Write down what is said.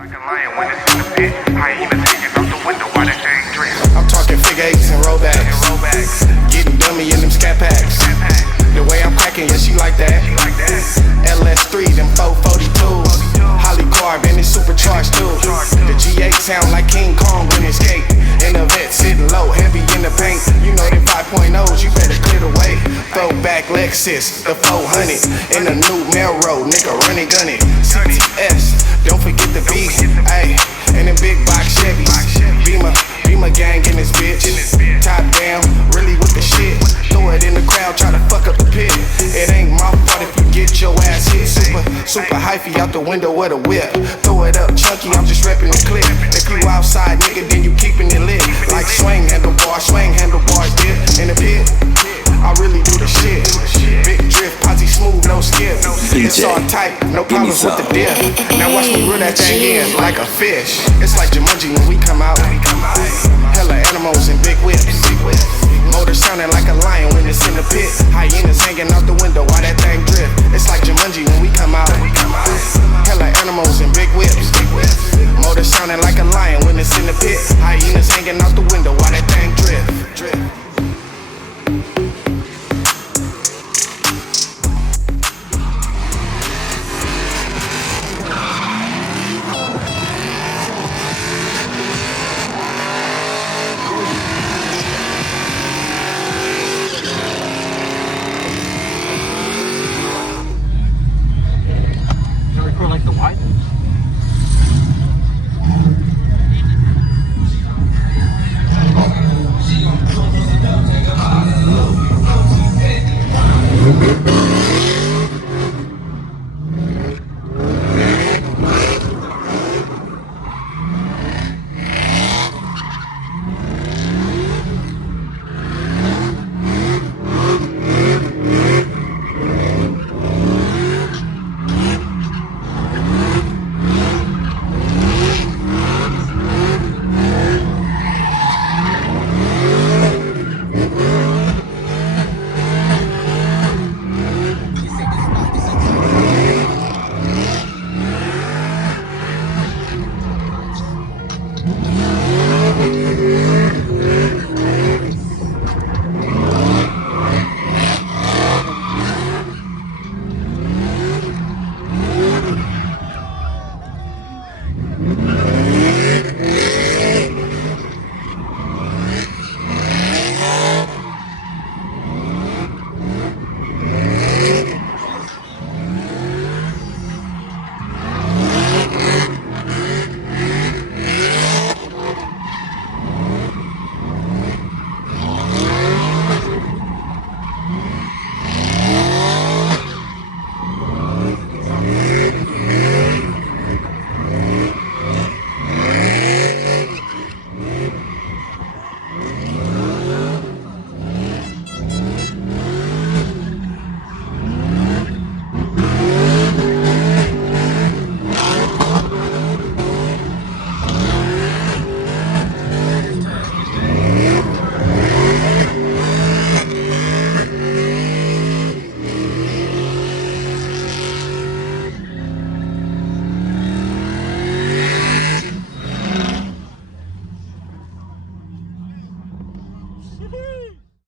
Like a lion when it's in the pit, hyenas hanging out the window while that thing drip. I'm talking figure eights and rollbacks, getting dummy in them scat packs. The way I'm cracking, yeah, she like that. LS3, them 442s. Holly carb and it's supercharged too. The G8 sound like King Kong when it skate. In the vet, sitting low, heavy in the paint. You know them 5.0s, you better clear the way. Throwback Lexus, the 400. In the new Melrose, nigga running gunning. CTS, don't forget the B. Ayy, and them big box Chevys. Beamer gang in this bitch. Top down, really with the shit. Throw it in the crowd, try to fuck up the pit. It ain't my fault if you get your ass hit. Super hyphy out the window of the whip. Throw it up chunky, I'm just repping the clip. If you outside, nigga, then you keeping it lit. Like swing handlebars, dip in the pit. I really do the shit. Big drift, posse smooth, no skip. It's all tight, no problems with the dip. Now watch me reel that thing in like a fish. It's like Jumanji when we come out. Hella animals and big whips. Motor sounding like a lion when it's in the pit. Hyenas hanging out the window while that thing drift. It's like Jumanji when we come out. Hella animals and big whips. Motor sounding like a lion when it's in the pit. Hyenas hanging out the window while that thing drift. Like the white?